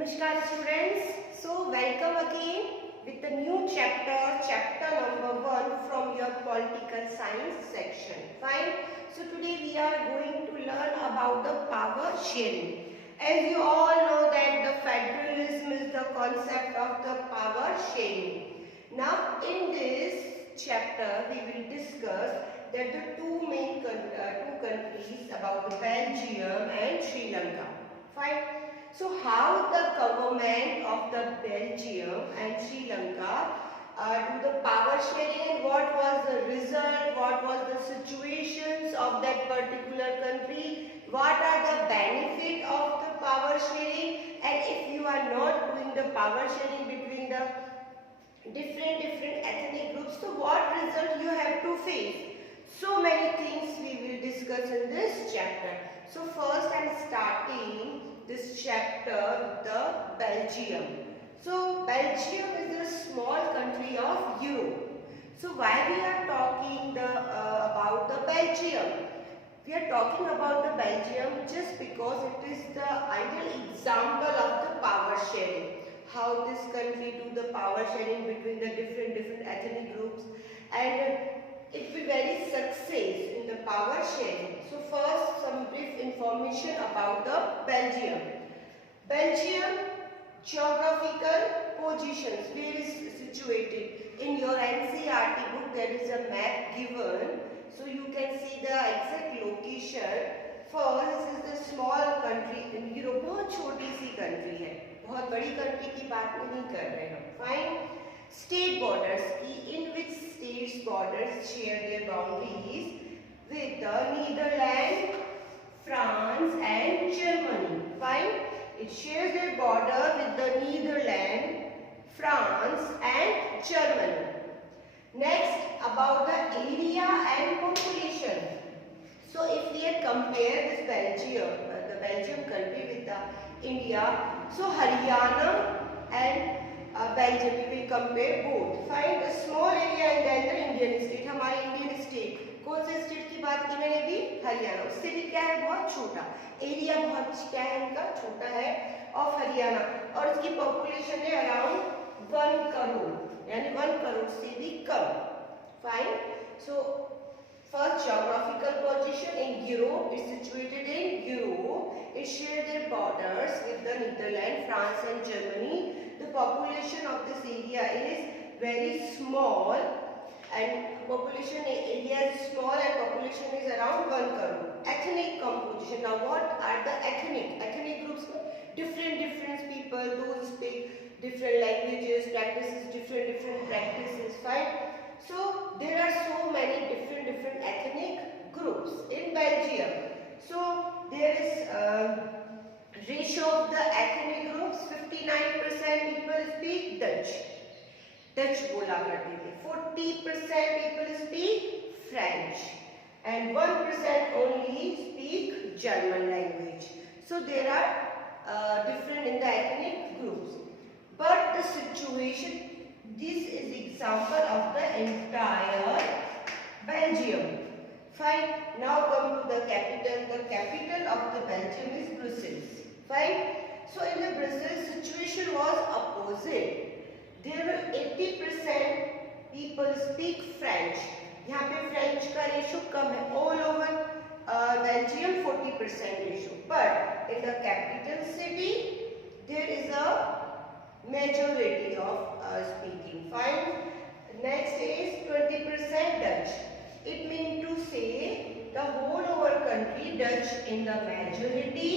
Namaskar students. So welcome again with the new chapter number 1 from your political science section. Fine. So today we are going to learn about the power sharing. As you all know that the federalism is the concept of the power sharing. Now in this chapter we will discuss that the two countries about the Belgium and Sri Lanka. Fine. So how the government of the Belgium and Sri Lanka do the power sharing, and what was the result, what was the situations of that particular country, what are the benefit of the power sharing, and if you are not doing the power sharing between the different ethnic groups, so what result you have to face. So many things we will discuss in this chapter. So first I am starting this chapter with the Belgium. So Belgium is a small country of Europe. So why we are talking about the Belgium? We are talking about the Belgium just because it is the ideal example of the power sharing. How this country do the power sharing between the different ethnic groups, and it will very success in the power sharing. So first some brief information about the Belgium. Belgium geographical positions, where is situated. In your NCERT book there is a map given, so you can see the exact location. First, this is the small country in Europe. बहुत छोटी सी country है, बहुत बड़ी country की बात नहीं कर रहे हैं. Fine. State borders, in which states borders share their boundaries with the Netherlands, France and Germany. Fine. It shares their border with the Netherlands, France and Germany. Next, about the area and population. So if we compare this Belgium, the Belgium country with the India, so Haryana and Belgium, we will compare both. Find the small area and then the Indian state. हमारे Indian state, कौन से state की बात की मैंने भी? हरियाणा. उससे भी क्या है, बहुत छोटा एरिया, बहुत क्या है इनका, छोटा है ऑफ हरियाणा, और इसकी पॉपुलेशन है अराउंड 1 करोड़, यानी 1 करोड़ से भी कम. Fine. So first, geographical position in Europe. It is situated in Europe. It shares their borders with the Netherlands, France and Germany. The population of this area is very small, and population area is small and population is around 1 crore. Ethnic composition. Now what are the ethnic groups? Different people, those speak different languages, practices different practices. Fine. So there are so many different ethnic groups in Belgium. So there is ratio of the ethnic groups. 59% people speak Dutch बोला करते थे. 40% people speak French, and 1% only speak German language. So there are different in the ethnic groups. But the situation, this is example of the entire Belgium. Fine. Now come to the capital. The capital of the Belgium is Brussels. Fine. So in the Brussels, situation was opposite. There were 80% people speak French. यहाँ पे French का ratio कम है. All over Belgium 40% ratio. But in the capital city, there is a majority of speaking. Fine. Next is 20% Dutch. It means to say the whole over country Dutch in the majority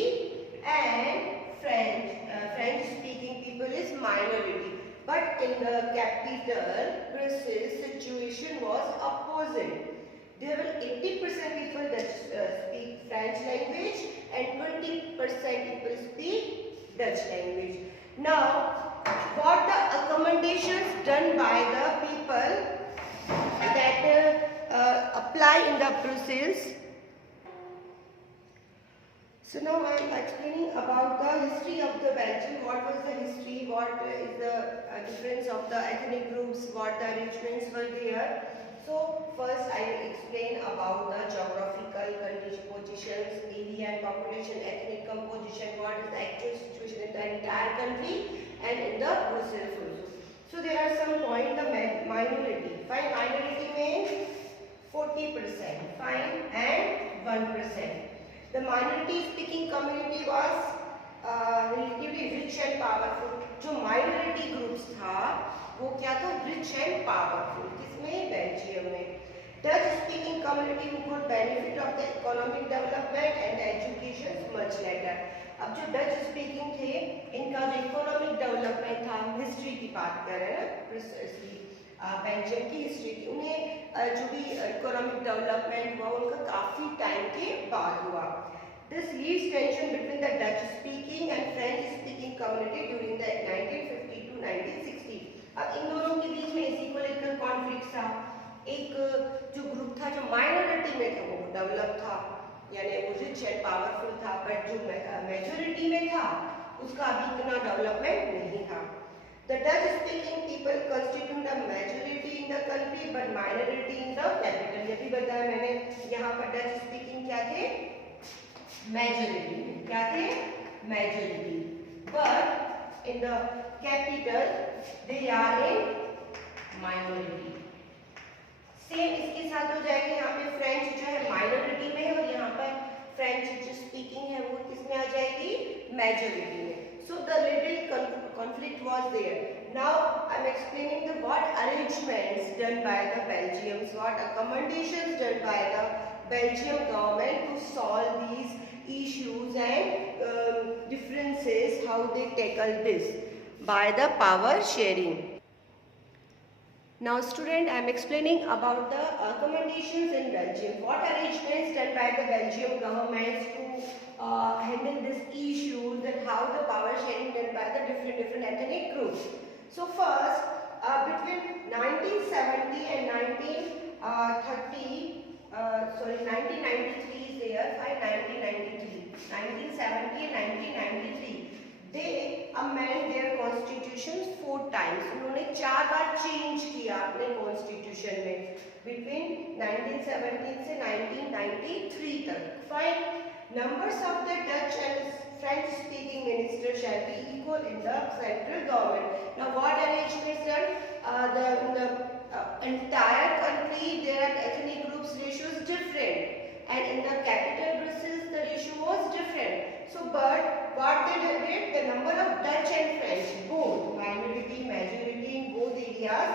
and French speaking people is minority. But in the capital Brussels, situation was opposite. There were 80% people that speak French language and 20% people speak Dutch language. Now, what the accommodations done by the people that apply in the Brussels. So now I am explaining about the history of the Belgium. What was the history? What is the difference of the ethnic groups? What the arrangements were there? So first I will explain about the geographical positions, area and population, ethnic composition, what is the actual situation in the entire country and in the Brussels also. So there are some points. The minority. Fine, minority means 40%. Fine, and 1%. The minority speaking community was relatively rich and powerful. जो minority groups था वो क्या था? Rich and powerful. किसमें? Belgium में. Dutch speaking community who could benefit of the economic development and education much later. अब जो Dutch speaking थे इनका जो इकोनॉमिक डेवलपमेंट था, हम हिस्ट्री की बात कर रहे हैं ना, बेल्जियम की हिस्ट्री की, उन्हें जो भी इकोनॉमिक डेवलपमेंट हुआ उनका काफी टाइम के बाद हुआ. This leaves tension between the Dutch speaking and French speaking community during the 1950 to 1960. अब इन दोनों के बीच में इसी को लेकर कॉन्फ्लिक्ट था. एक जो ग्रुप था जो माइनॉरिटी में था वो डेवलप था, यानी वो रिच एंड पावरफुल था, बट जो मेजॉरिटी में था उसका अभी इतना डेवलपमेंट नहीं था. The Dutch speaking people constitute the majority in the country but minority in the capital. ये भी बताया मैंने, यहाँ पर डच स्पीकिंग क्या थे? मेजॉरिटी में. क्या थे? Majority. But in the capital they are in minority. Same इसके साथ हो जाएगा. यहाँ पे फ्रेंच जो है माइनॉरिटी में है और यहाँ पर फ्रेंच जो स्पीकिंग है वो किसमें आ जाएगी? मेजॉरिटी में. So the little conflict was there. Now I am explaining the what arrangements done by the Belgians, what accommodations done by the Belgian government to solve these issues and differences, how they tackle this by the power sharing. Now student, I am explaining about the accommodations in Belgium. What arrangements done by the Belgian governments to handle this issues and how the power sharing done by the different ethnic groups. So first, between 1970 and 1993 is there. 1970 and 1993. They amend their constitutions 4 times. उन्होंने 4 बार change किया अपने constitution में between 1917 से 1993 तक. Fine. Numbers of the Dutch and French speaking ministers shall be equal in the central government. Now what arrangements done? The entire country there are ethnic groups ratio is different, and in the capital Brussels the ratio was different. So but what they did, the number of Dutch and French both minority majority in both areas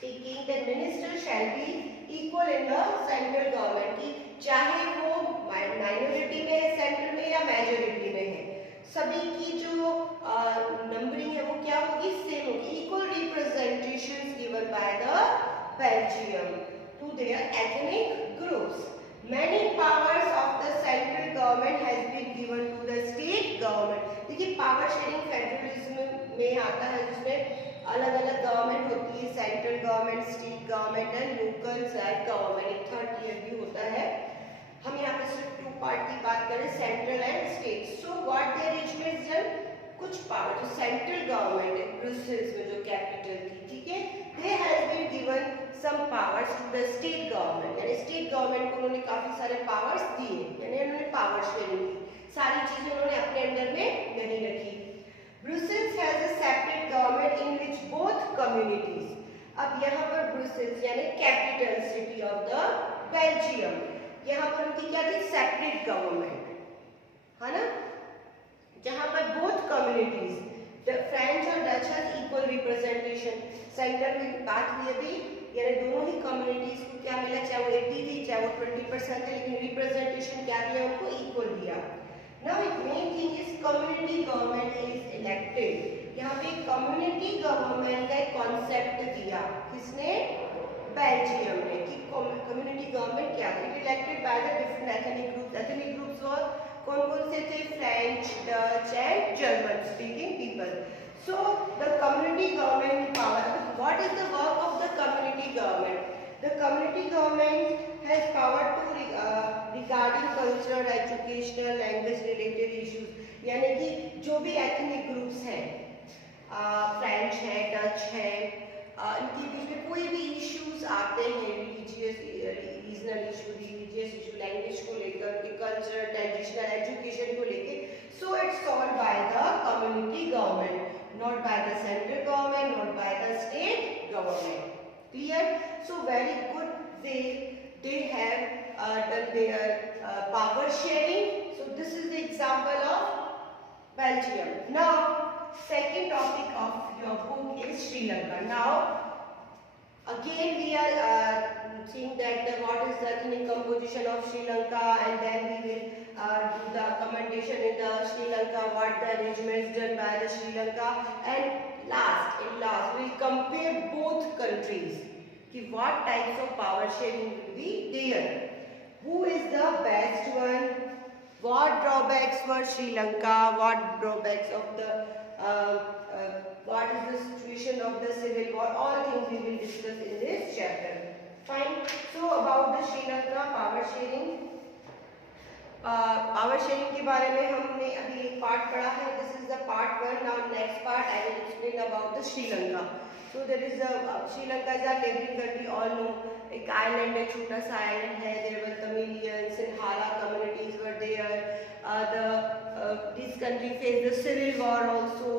speaking the minister shall be equal in the central government. की चाहे वो minority में है, central में या majority में है, सभी की जो नंबरिंग है वो क्या होगी? सेम होगी. Equal representation given by the Belgium to their ethnic groups. Many powers of the central government has been given to the state government. देखिए पावर शेयरिंग फेडरलिज्म में आता है जिसमें अलग अलग गवर्नमेंट होती है, central government, state government and local self government. एक थर्ड टियर भी होता है. हम यहाँ पे सिर्फ 2 पार्ट की बात करें, central and state. So what their arrangements done? कुछ पावर जो सेंट्रल गवर्नमेंट है ब्रुसेल्स में जो कैपिटल थी, ठीक है, they has been given some powers to the state government. यानी स्टेट गवर्नमेंट को उन्होंने काफी सारे पावर्स दिए, यानी उन्होंने पावर शेयरिंग की. सारी चीजें उन्होंने अपने अंडर में नहीं रखी. Brussels has a separate government in which both communities. अब यहाँ पर ब्रुसेल्स यानी capital city of the Belgium, यहाँ पर उनकी क्या थी? सेपरेट गवर्नमेंट, है ना, जहाँ पर बोथ कम्युनिटीज फ्रेंच और Dutch has equal representation. Centre में बात हुई अभी, यानी दोनों ही कम्युनिटीज को क्या मिला? चाहे वो 80 थी चाहे वो 20% थे, लेकिन रिप्रेजेंटेशन क्या दिया उनको? इक्वल दिया. Now the main thing is community government is elected. यहाँ पे कम्युनिटी गवर्नमेंट का एक कॉन्सेप्ट दिया. किसने? बेल्जियम ने. कि कम्युनिटी गवर्नमेंट क्या है? Elected by the different ethnic groups. Ethnic groups और कौन कौन से थे? French, Dutch and German speaking people. So the community government power. What is the work of the community government? The community government has power to regarding cultural, educational, language related issues. यानी कि जो भी ethnic groups हैं, French है, Dutch है, इनके बीच में कोई भी इश्यूज आते हैं, regional issue, religious issue, language को लेकर के, कल्चर, ट्रेडिशनल, एजुकेशन को लेकर, so it's solve by the community government, not by the central government, not by the state government. Clear? So very good. They have done their power sharing. So this is the example of Belgium. Now second topic of your book is Sri Lanka. Now again we are seeing that what is the ethnic composition of Sri Lanka, and then we will do the commendation in the Sri Lanka, what the arrangements done by the Sri Lanka, and last we will compare both countries कि what types of power sharing will be there, who is the best one, what drawbacks for Sri Lanka, what drawbacks of the what is the situation of the civil war, all things we will discuss in this chapter. Fine. So about the Sri Lanka power sharing, power sharing के बारे में हमने अभी एक part पढ़ा है. This is the part 1. Now next part I will explain about the Sri Lanka. So there is Sri Lanka is a neighbouring country, all know. एक island है, छोटा सा आइलैंड है. देयर वर तमिलियंस एंड हाला communities were there. This country face the civil war also.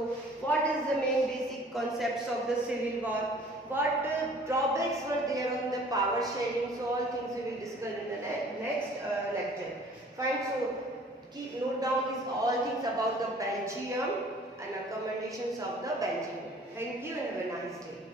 What is the main basic concepts of the civil war, what drawbacks were there on the power sharing, so all things we will discuss in the next lecture. Fine. So keep note down these all things about the Belgium and accommodations of the Belgium. Thank you and have a nice day.